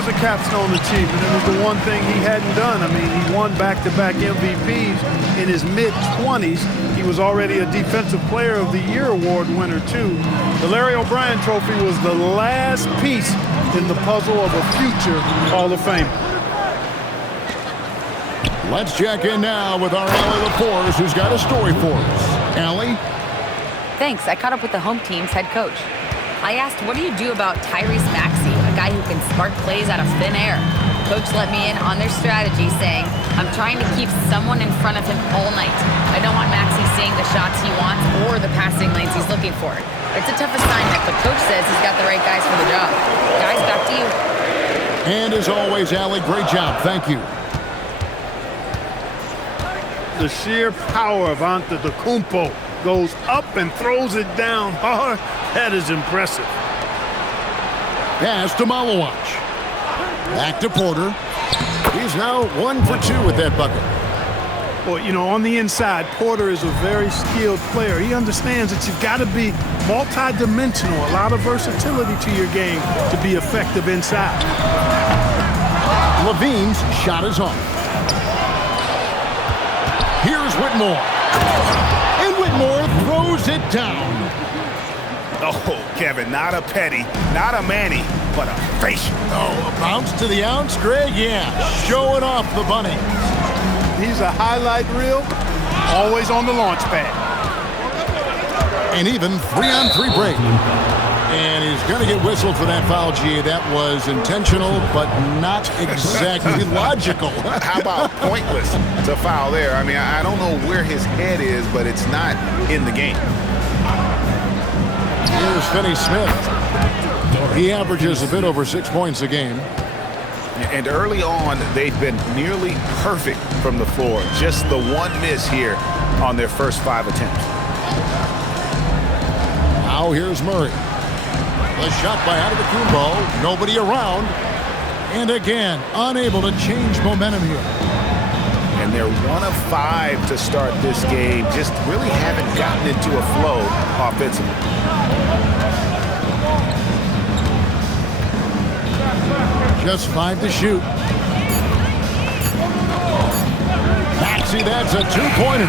was a capstone achievement. It was the one thing he hadn't done. I mean, he won back-to-back MVPs in his mid-20s. He was already a Defensive Player of the Year award winner, too. The Larry O'Brien Trophy was the last piece in the puzzle of a future Hall of Famer. Let's check in now with our Allie LaForce, who's got a story for us. Allie? Thanks. I caught up with the home team's head coach. I asked, what do you do about Tyrese Maxey, a guy who can spark plays out of thin air? Coach let me in on their strategy, saying, I'm trying to keep someone in front of him all night. I don't want Maxey seeing the shots he wants or the passing lanes he's looking for. It's a tough assignment, but Coach says he's got the right guys for the job. Guys, back to you. And as always, Allie, great job. Thank you. The sheer power of Antetokounmpo goes up and throws it down hard. That is impressive. Pass to Malawach. Back to Porter. He's now 1 for 2 with that bucket. Well, you know, on the inside, Porter is a very skilled player. He understands that you've got to be multi-dimensional, a lot of versatility to your game to be effective inside. Levine's shot is off. Here's Whitmore. And Whitmore throws it down. Oh, Kevin, not a Petty, not a Manny, but a facial. Oh, a bounce to the ounce, Greg? Yeah, showing off the bunny. He's a highlight reel, always on the launch pad. And even 3-on-3 break. And he's going to get whistled for that foul, G. That was intentional, but not exactly logical. How about pointless to foul there? I mean, I don't know where his head is, but it's not in the game. Here's Finney-Smith. He averages a bit over 6 points a game. And early on, they've been nearly perfect from the floor. Just the one miss here on their first 5 attempts. Now here's Murray. The shot by Antetokounmpo. Nobody around. And again, unable to change momentum here. And they're 1 of 5 to start this game. Just really haven't gotten into a flow offensively. Just 5 to shoot. Maxey, that's a 2-pointer.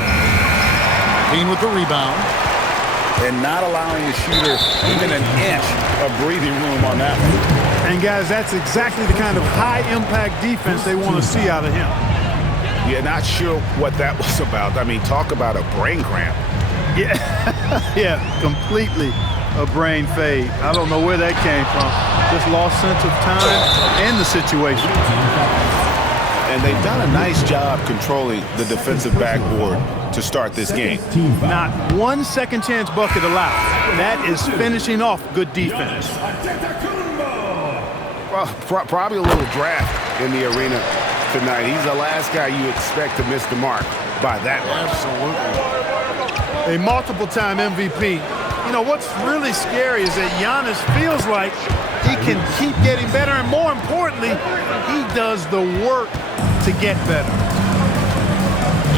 Dean with the rebound. And not allowing the shooter even an inch of breathing room on that one. And guys, that's exactly the kind of high-impact defense they want to see out of him. Yeah, not sure what that was about. I mean, talk about a brain cramp. Yeah, yeah, completely a brain fade. I don't know where that came from. Just lost sense of time and the situation. And they've done a nice job controlling the defensive backboard to start this game. Not one second chance bucket allowed. That is finishing off good defense. Well, probably a little draft in the arena tonight. He's the last guy you expect to miss the mark by that much. Absolutely. A multiple-time MVP. You know, what's really scary is that Giannis feels like he can keep getting better, and more importantly, he does the work to get better.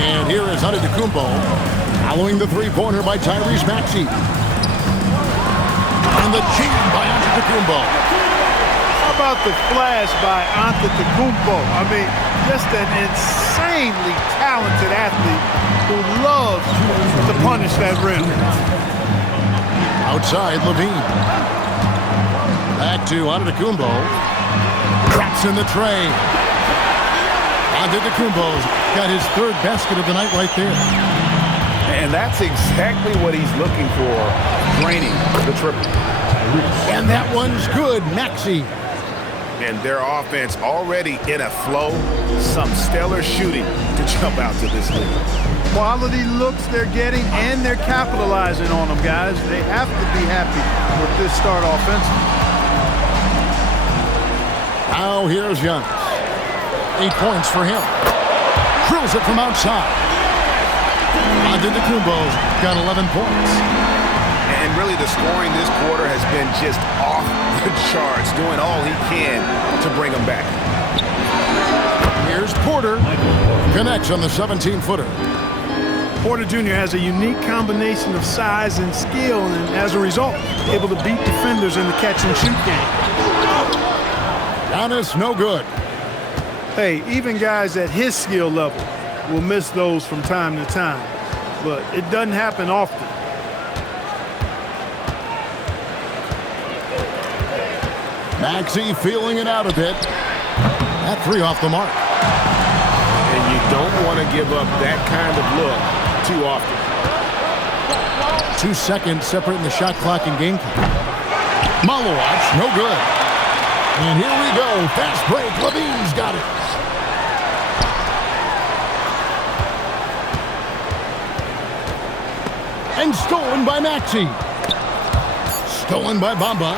And here is Antetokounmpo following the three-pointer by Tyrese Maxey. And the cheat by Antetokounmpo. How about the flash by Antetokounmpo? I mean, just an insanely talented athlete who loves to punish that rim. Outside, Levine. Back to Antetokounmpo. Cracks in the tray. Antetokounmpo's got his third basket of the night right there. And that's exactly what he's looking for, draining the triple. And that one's good, Maxey. And their offense already in a flow. Some stellar shooting to jump out to this lead. Quality looks they're getting, and they're capitalizing on them, guys. They have to be happy with this start offensively. Now here's Giannis. 8 points for him. Drills it from outside. Antetokounmpo's got 11 points. And really the scoring this quarter has been just off the charts, doing all he can to bring them back. Here's Porter. Connects on the 17-footer. Porter Jr. has a unique combination of size and skill, and as a result, able to beat defenders in the catch-and-shoot game. Giannis, no good. Hey, even guys at his skill level will miss those from time to time, but it doesn't happen often. Maxey feeling it out a bit. That three off the mark. And you don't want to give up that kind of look too often. 2 seconds separating the shot clock and game clock. Malowacz, no good. And here we go. Fast break. Levine's got it. And stolen by Maxey. Stolen by Bamba.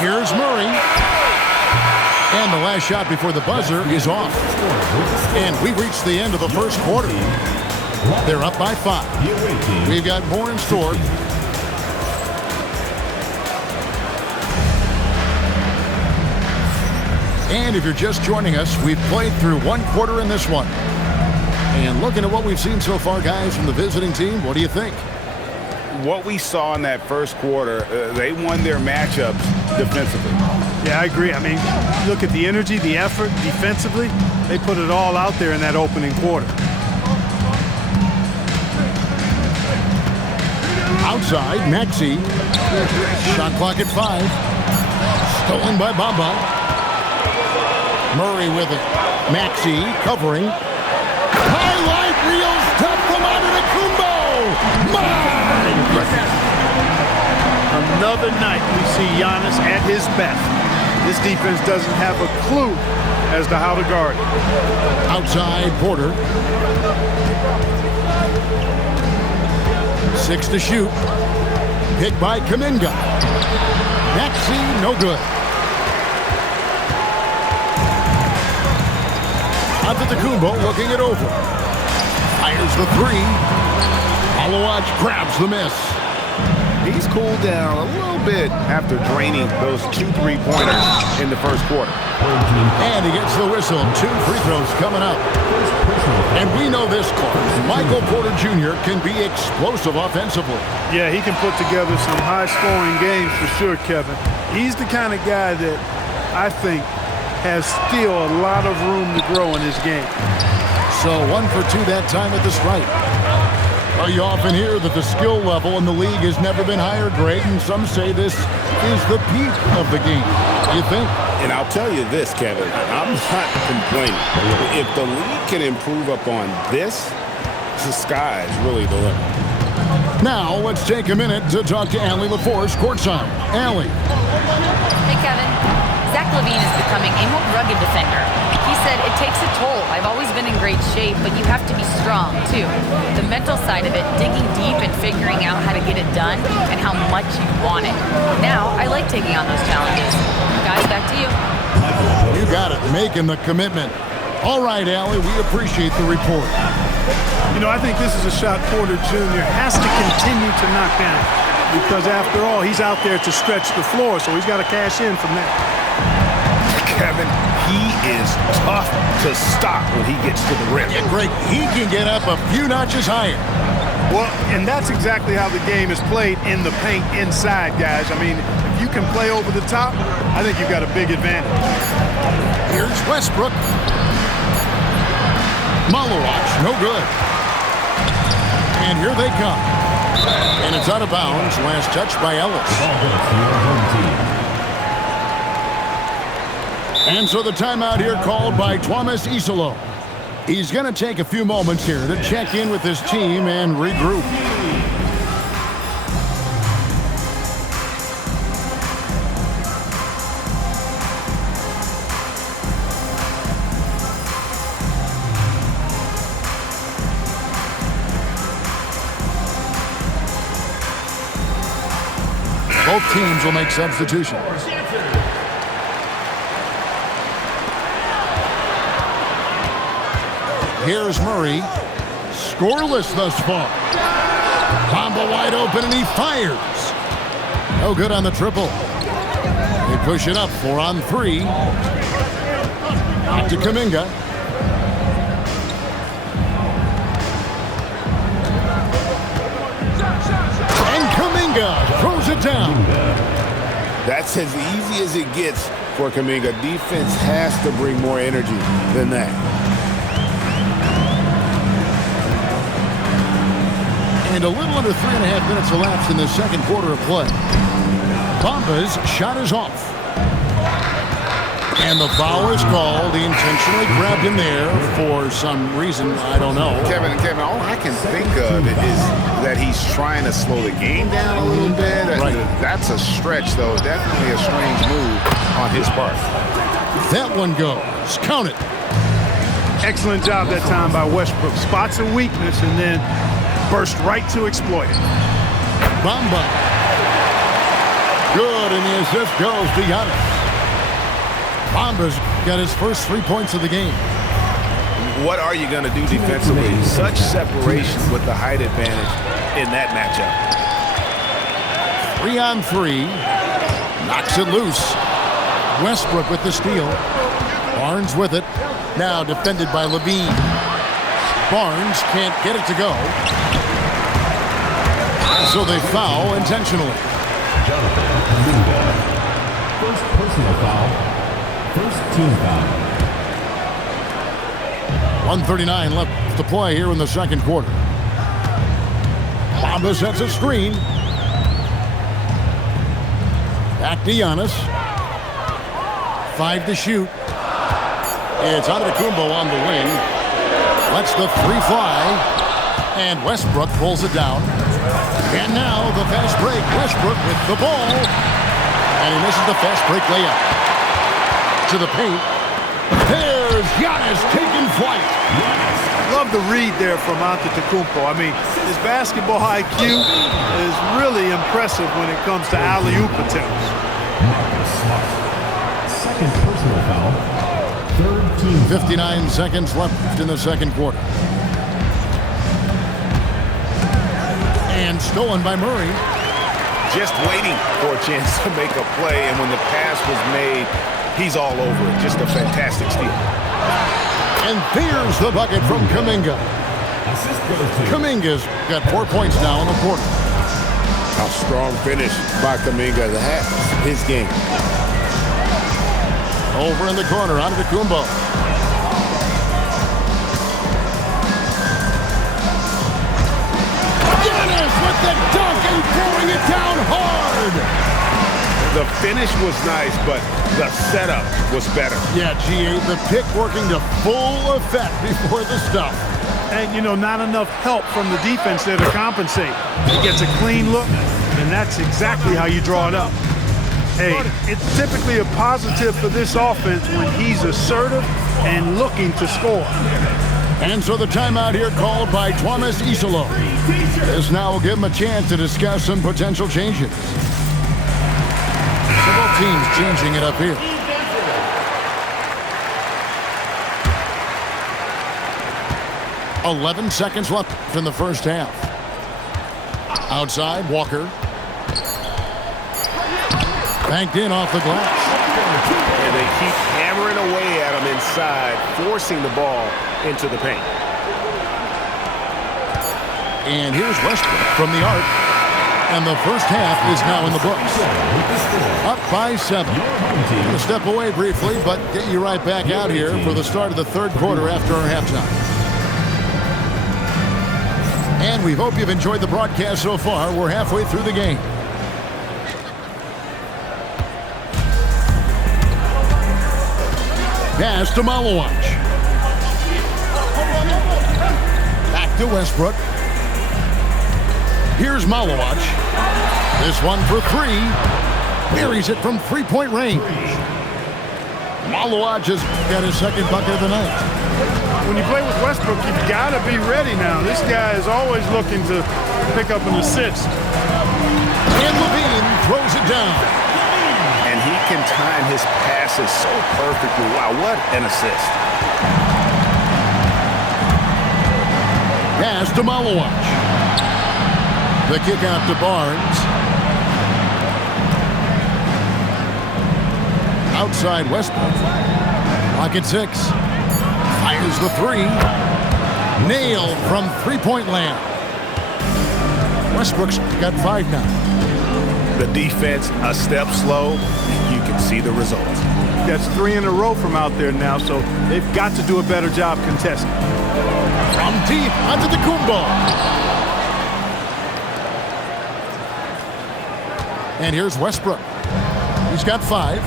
Here's Murray. And the last shot before the buzzer is off. And we've reached the end of the first quarter. They're up by 5. We've got more in store. And if you're just joining us, we've played through 1 quarter in this one. And looking at what we've seen so far, guys, from the visiting team, what do you think? What we saw in that first quarter, they won their matchups defensively. Yeah, I agree. I mean, look at the energy, the effort defensively. They put it all out there in that opening quarter. Outside, Maxey. Shot clock at 5. Stolen by Bamba. Murray with it. Maxey covering. Highlight reels tough from Antetokounmpo. My goodness. Another night we see Giannis at his best. This defense doesn't have a clue as to how to guard it. Outside, Porter. 6 to shoot. Picked by Kuminga. Maxey, no good. Antetokounmpo looking it over. Fires the 3. Malowacz grabs the miss. He's cooled down a little bit after draining those 2 3-pointers in the first quarter. And he gets the whistle. 2 free throws coming up. And we know this course. Michael Porter Jr. can be explosive offensively. Yeah, he can put together some high-scoring games for sure, Kevin. He's the kind of guy that I think has still a lot of room to grow in his game. So 1 for 2 that time at the stripe. Well, you often hear that the skill level in the league has never been higher, Greg, and some say this is the peak of the game. What do you think? And I'll tell you this, Kevin, I'm not complaining. If the league can improve upon this, the sky is really the limit. Now, let's take a minute to talk to Allie LaForce courtside. Allie. Hey, Kevin. Zach LaVine is becoming a more rugged defender. He said it takes a toll. I've always been in great shape, but you have to be strong, too. The mental side of it, digging deep and figuring out how to get it done and how much you want it. Now, I like taking on those challenges. Guys, back to you. You got it, making the commitment. All right, Allie, we appreciate the report. You know, I think this is a shot Porter Jr. has to continue to knock down because, after all, he's out there to stretch the floor, so he's got to cash in from that. Kevin, he is tough to stop when he gets to the rim. Yeah, Greg, he can get up a few notches higher. Well, and that's exactly how the game is played in the paint inside, guys. I mean, if you can play over the top, I think you've got a big advantage. Here's Westbrook. Malowacz, no good. And here they come. And it's out of bounds. Last touch by Ellis. And so the timeout here called by Thomas Isolo. He's going to take a few moments here to check in with his team and regroup. Both teams will make substitutions. Here's Murray. Scoreless thus far. Bamba wide open and he fires. No good on the triple. They push it up 4 on 3. Back to Kuminga. And Kuminga throws it down. That's as easy as it gets for Kuminga. Defense has to bring more energy than that. And a little under 3.5 minutes elapsed in the second quarter of play. Bamba's shot is off. And the foul is called. He intentionally grabbed him there for some reason. I don't know. Kevin, all I can think of is that he's trying to slow the game down a little bit. Right. That's a stretch, though. Definitely a strange move on his part. That one goes. Count it. Excellent job that time by Westbrook. Spots a weakness and then burst right to exploit it. Bamba. Good, and the assist goes to Giannis. Bamba's got his first 3 points of the game. What are you going to do defensively? Such separation with the height advantage in that matchup. 3-on-3. Knocks it loose. Westbrook with the steal. Barnes with it. Now defended by Levine. Barnes can't get it to go. So they foul intentionally. First personal foul. First team foul. 1:39 left to play here in the second quarter. Bamba sets a screen. Back to Giannis. 5 to shoot. It's Antetokounmpo on the wing. Lets the three fly. And Westbrook pulls it down. And now the fast break. Westbrook with the ball. And he misses the fast break layup. To the paint. There's Giannis taking flight. Love the read there from Antetokounmpo. I mean, his basketball IQ is really impressive when it comes to alley-oop attempts. Second personal foul. Third team foul. 59 seconds left in the second quarter. And stolen by Murray. Just waiting for a chance to make a play, and when the pass was made, he's all over it. Just a fantastic steal. And there's the bucket from Kuminga. Kuminga's got 4 points now in the quarter. A strong finish by Kuminga. That's his game. Over in the corner, Antetokounmpo. Giannis with the dunk and throwing it down hard. The finish was nice, but the setup was better. Yeah, GA, the pick working to full effect before the stuff. And, you know, not enough help from the defense there to compensate. He gets a clean look, and that's exactly how you draw it up. Hey, it's typically a positive for this offense when he's assertive and looking to score. And so the timeout here called by Thomas Isolo. This now will give him a chance to discuss some potential changes. Several teams changing it up here. "11 seconds left in the first half. Outside, Walker. Banked in off the glass. And they keep hammering away at him inside, forcing the ball into the paint. And here's Westbrook from the arc. And the first half is now in the books. Up by 7. I'm going to step away briefly, but get you right back out here for the start of the third quarter after our halftime. And we hope you've enjoyed the broadcast so far. We're halfway through the game. Pass to Malawach. Back to Westbrook. Here's Malawach. This one for 3. Buries it from three-point range. Malawach has got his second bucket of the night. When you play with Westbrook, you've got to be ready now. This guy is always looking to pick up an assist. And Levine throws it down. And he can time his passes so perfectly. Wow, what an assist. Pass to Malawach. The kick out to Barnes. Outside Westbrook. Clock at 6. Fires the 3. Nailed from three-point land. Westbrook's got 5 now. The defense a step slow. You can see the results. That's 3 in a row from out there now, so they've got to do a better job contesting. From deep onto the Kumbo. And here's Westbrook. He's got 5.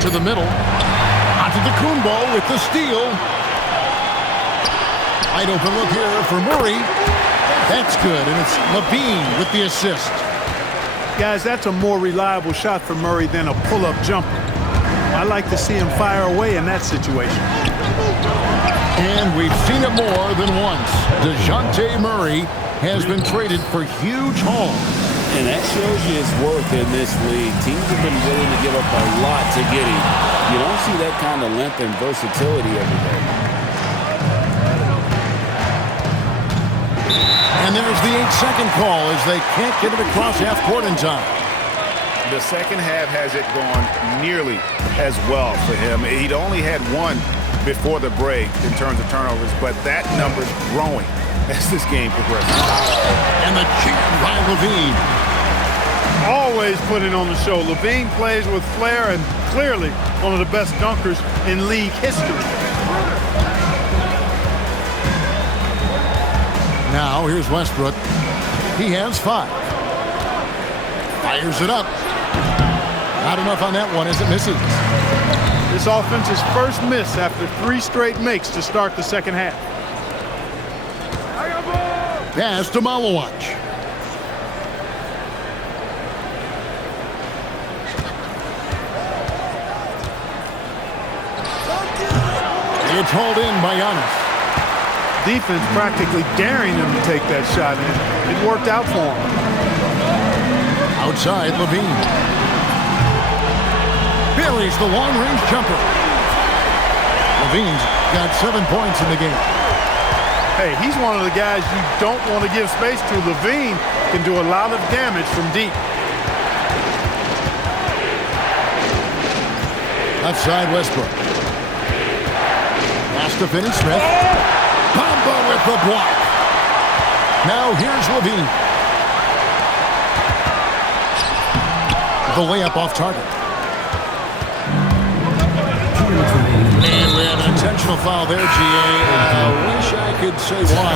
To the middle. Onto the Kumbo with the steal. Wide open look here for Murray. That's good, and it's Levine with the assist. Guys, that's a more reliable shot for Murray than a pull-up jumper. I like to see him fire away in that situation. And we've seen it more than once. DeJounte Murray has been traded for huge haul. And that shows you his worth in this league. Teams have been willing to give up a lot to get him. You don't see that kind of length and versatility every day. And there's the 8-second call as they can't get it across half court in time. The second half hasn't gone nearly as well for him. He'd only had 1 before the break in terms of turnovers, but that number's growing as this game progresses. And the jam by Levine. Always putting on the show. Levine plays with flair and clearly one of the best dunkers in league history. Now here's Westbrook. He has 5. Fires it up. Not enough on that one as it misses. This offense's first miss after 3 straight makes to start the second half. Pass to Malawach. It's hauled in by Giannis. Defense practically daring him to take that shot, and it worked out for him. Outside, Levine. Buries the long-range jumper. Levine's got 7 points in the game. Hey, he's one of the guys you don't want to give space to. Levine can do a lot of damage from deep. Left side, Westbrook. Pass to Finney-Smith. Bamba with the block. Now here's Levine. The layup off target. And we had an intentional foul there, GA. Wish I could say why.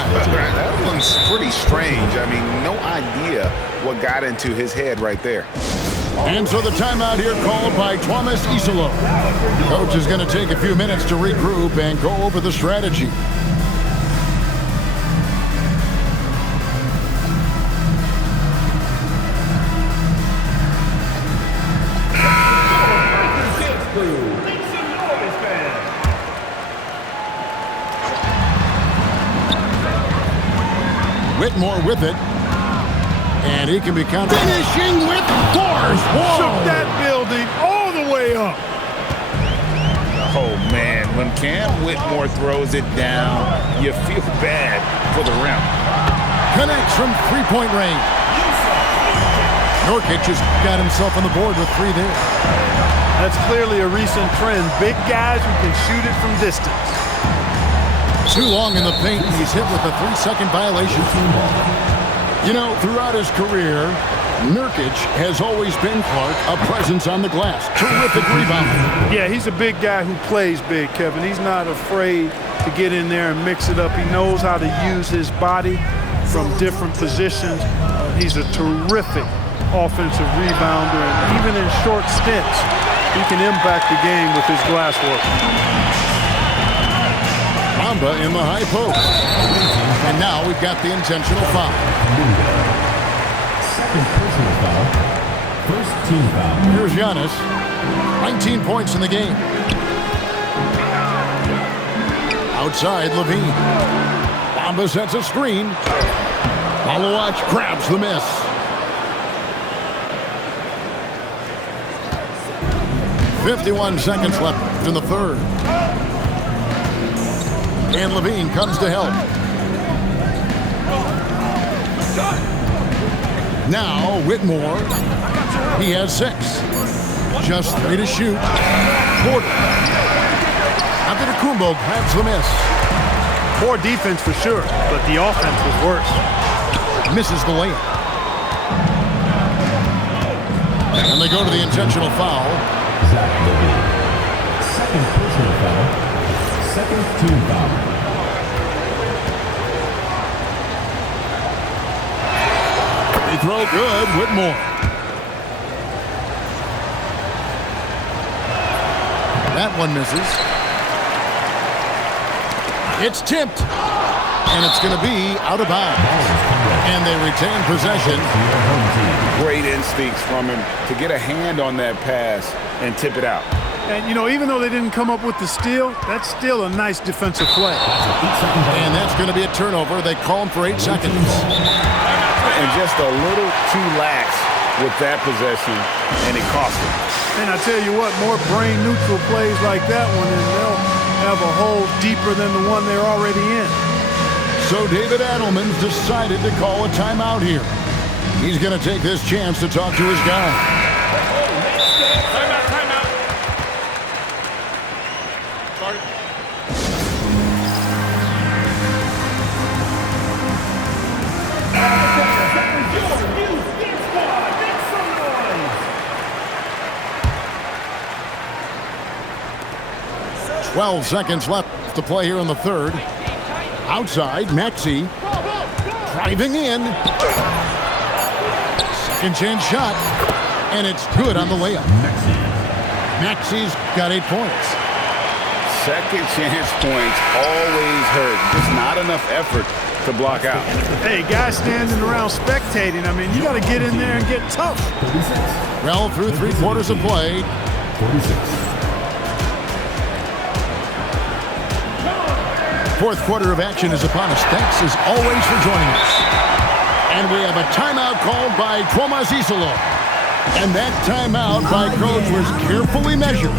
That one's pretty strange. I mean, no idea what got into his head right there. And so the timeout here called by Thomas Isolo. Coach is going to take a few minutes to regroup and go over the strategy. Whitmore with it. And he can be counted. Finishing with force. Shook that building all the way up. Oh, man, when Cam Whitmore throws it down, you feel bad for the rim. Connects from three-point range. Nurkic has got himself on the board with 3 there. That's clearly a recent trend. Big guys who can shoot it from distance. Too long in the paint. He's hit with a 3-second violation. You know, throughout his career, Nurkic has always been, Clark, a presence on the glass. Terrific rebounder. Yeah, he's a big guy who plays big, Kevin. He's not afraid to get in there and mix it up. He knows how to use his body from different positions. He's a terrific offensive rebounder, and even in short stints, he can impact the game with his glass work. Bamba in the high post. And now we've got the intentional foul. Second personal foul. First team foul. Here's Giannis. 19 points in the game. Outside, Levine. Bamba sets a screen. Malawach grabs the miss. .51 seconds left in the third. And Levine comes to help. Now Whitmore. He has 6. Just 3 to shoot. Porter. Antetokounmpo grabs the miss. Poor defense for sure, but the offense was worse. Misses the layup. And they go to the intentional foul. Zach Levine. Second personal foul. Second team foul. They throw good. Whitmore. That one misses. It's tipped. And it's going to be out of bounds. And they retain possession. Great instincts from him to get a hand on that pass and tip it out. And, you know, even though they didn't come up with the steal, that's still a nice defensive play. And that's going to be a turnover. They call him for 8 seconds. And just a little too lax with that possession, and it cost him. And I tell you what, more brain-neutral plays like that one, and they'll have a hole deeper than the one they're already in. So David Adelman's decided to call a timeout here. He's going to take this chance to talk to his guy. Timeout. Start. 12 seconds left to play here in the third. Outside, Maxey driving in. Second chance shot, and it's good on the layup. Maxey's got 8 points. Second chance points always hurt. Just not enough effort to block out. Hey, guys standing around spectating, I mean, you got to get in there and get tough. 36. Well, through 3 quarters of play. 46. Fourth quarter of action is upon us. Thanks as always for joining us. And we have a timeout called by Tomas Isolo. And that timeout by Coach was carefully measured,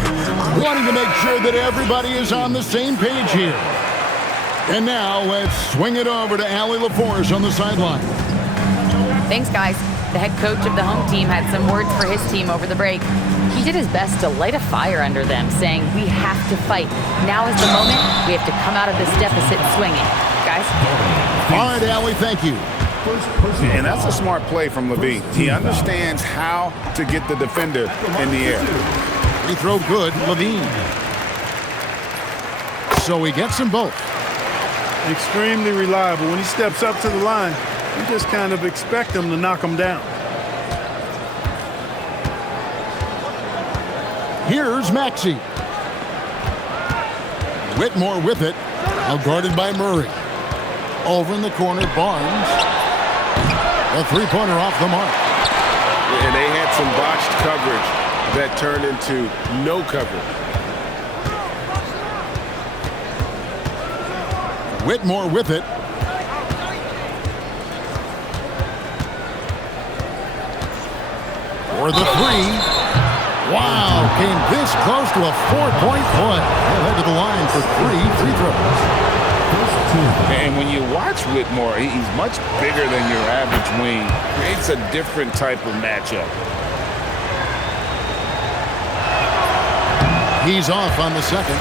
wanting to make sure that everybody is on the same page here. And now let's swing it over to Allie LaForce on the sideline. Thanks, guys. The head coach of the home team had some words for his team over the break. He did his best to light a fire under them, saying, we have to fight. Now is the moment. We have to come out of this deficit swinging. Guys? All right, Allie, thank you. And that's a smart play from Levine. He understands how to get the defender in the air. Free throw good, Levine. So he gets them both. Extremely reliable. When he steps up to the line, you just kind of expect him to knock him down. Here's Maxey. Whitmore with it. Now guarded by Murray. Over in the corner, Barnes. A three-pointer off the mark. And they had some botched coverage that turned into no coverage. Whitmore with it. For the three. Wow, came this close to a 4-point play. They'll head to the line for 3 free throws. And when you watch Whitmore, he's much bigger than your average wing. Creates a different type of matchup. He's off on the second.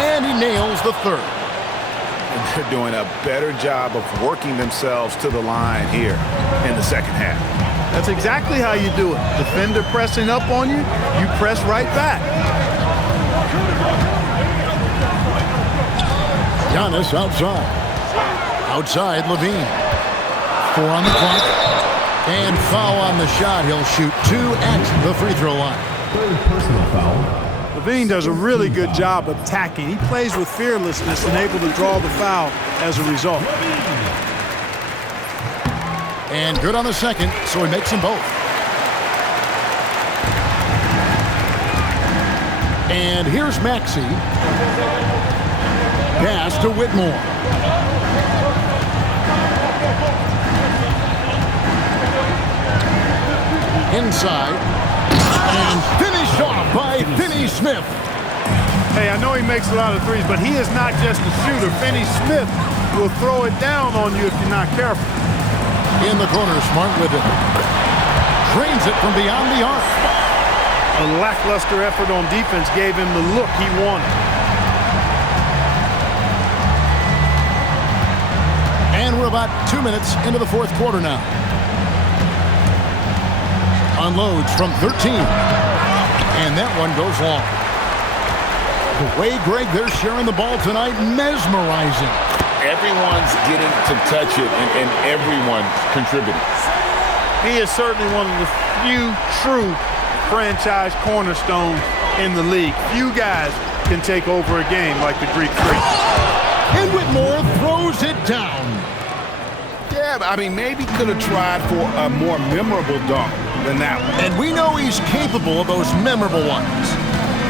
And he nails the third. And they're doing a better job of working themselves to the line here in the second half. That's exactly how you do it. Defender pressing up on you, you press right back. Giannis outside. Outside, Levine. 4 on the clock. And foul on the shot. He'll shoot 2 at the free throw line. Third personal foul. Levine does a really good job attacking. He plays with fearlessness and able to draw the foul as a result. And good on the second, so he makes them both. And here's Maxey. Pass to Whitmore. Inside. And finished off by Finney Smith. Hey, I know he makes a lot of threes, but he is not just a shooter. Finney Smith will throw it down on you if you're not careful. In the corner, Smart with it. Drains it from beyond the arc. A lackluster effort on defense gave him the look he wanted. And we're about 2 minutes into the fourth quarter now. Unloads from 13. And that one goes long. The way, Greg, they're sharing the ball tonight, mesmerizing. Everyone's getting to touch it, and everyone's contributing. He is certainly one of the few true franchise cornerstones in the league. Few guys can take over a game like the Greek Freak. And Whitmore throws it down. Yeah, I mean, maybe could have tried for a more memorable dunk than that one. And we know he's capable of those memorable ones.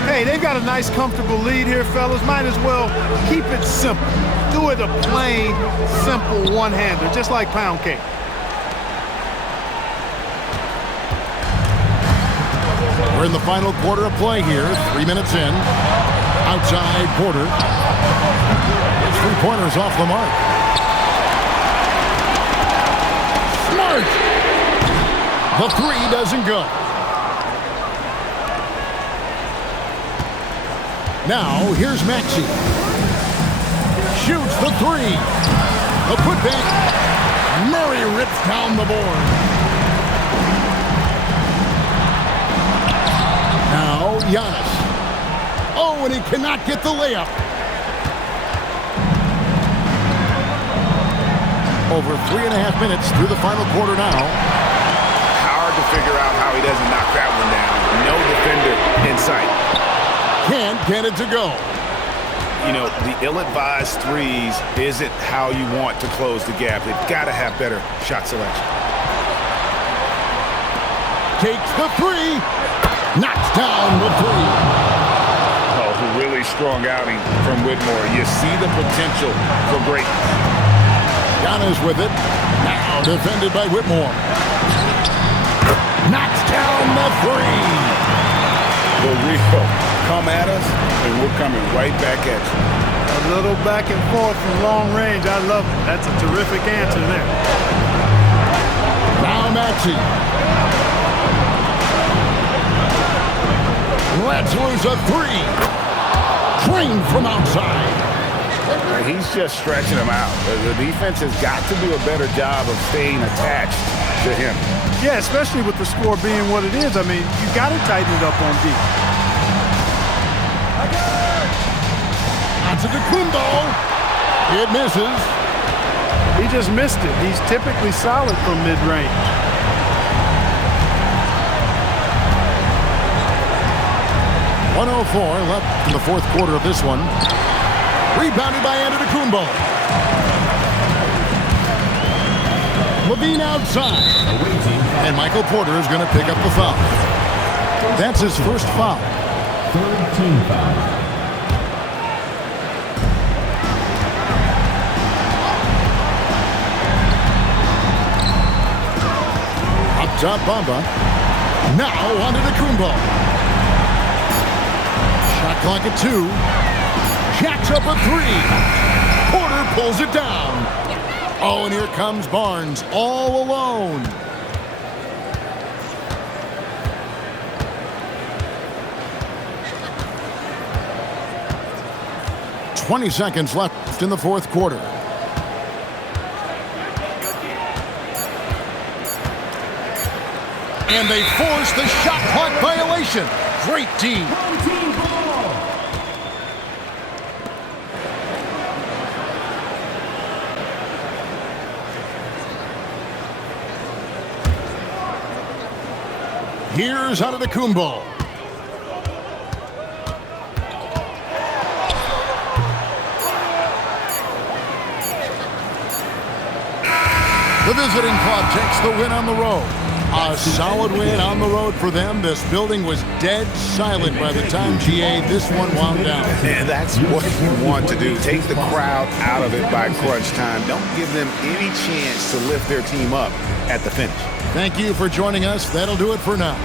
Hey, they've got a nice, comfortable lead here, fellas. Might as well keep it simple. Do it a plain, simple one-hander, just like pound cake. We're in the final quarter of play here. 3 minutes in. Outside Porter. His three-pointers off the mark. Smart! The three doesn't go. Now, here's Maxey. Shoots the three. The putback. Murray rips down the board. Now, Giannis. Oh, and he cannot get the layup. Over 3.5 minutes through the final quarter now. Hard to figure out how he doesn't knock that one down. No defender in sight. Can't get it to go. You know, the ill-advised threes isn't how you want to close the gap. They've got to have better shot selection. Takes the three. Knocks down the three. Oh, a really strong outing from Whitmore. You see the potential for greatness. Giannis with it. Now defended by Whitmore. Knocks down the three. The real come at us, and we're coming right back at you. A little back and forth from long range. I love it. That's a terrific answer there. Now Maxey. Let's lose a three. Drained from outside. He's just stretching them out. The defense has got to do a better job of staying attached to him. Yeah, especially with the score being what it is. I mean, you got to tighten it up on D. To the Kumbo. It misses. He just missed it. He's typically solid from mid-range. .104 left in the fourth quarter of this one. Rebounded by Antetokounmpo. Levine outside. And Michael Porter is going to pick up the foul. That's his first foul. Third team foul. Top Bamba. Now on to Kumbo. Shot clock at 2. Jacks up a 3. Porter pulls it down. Oh, and here comes Barnes all alone. .20 seconds left in the fourth quarter. And they force the shot clock violation. Great team. Here's Antetokounmpo. The visiting club takes the win on the road. A solid win on the road for them. This building was dead silent by the time, GA, this one wound down. And that's what you want to do. Take the crowd out of it by crunch time. Don't give them any chance to lift their team up at the finish. Thank you for joining us. That'll do it for now.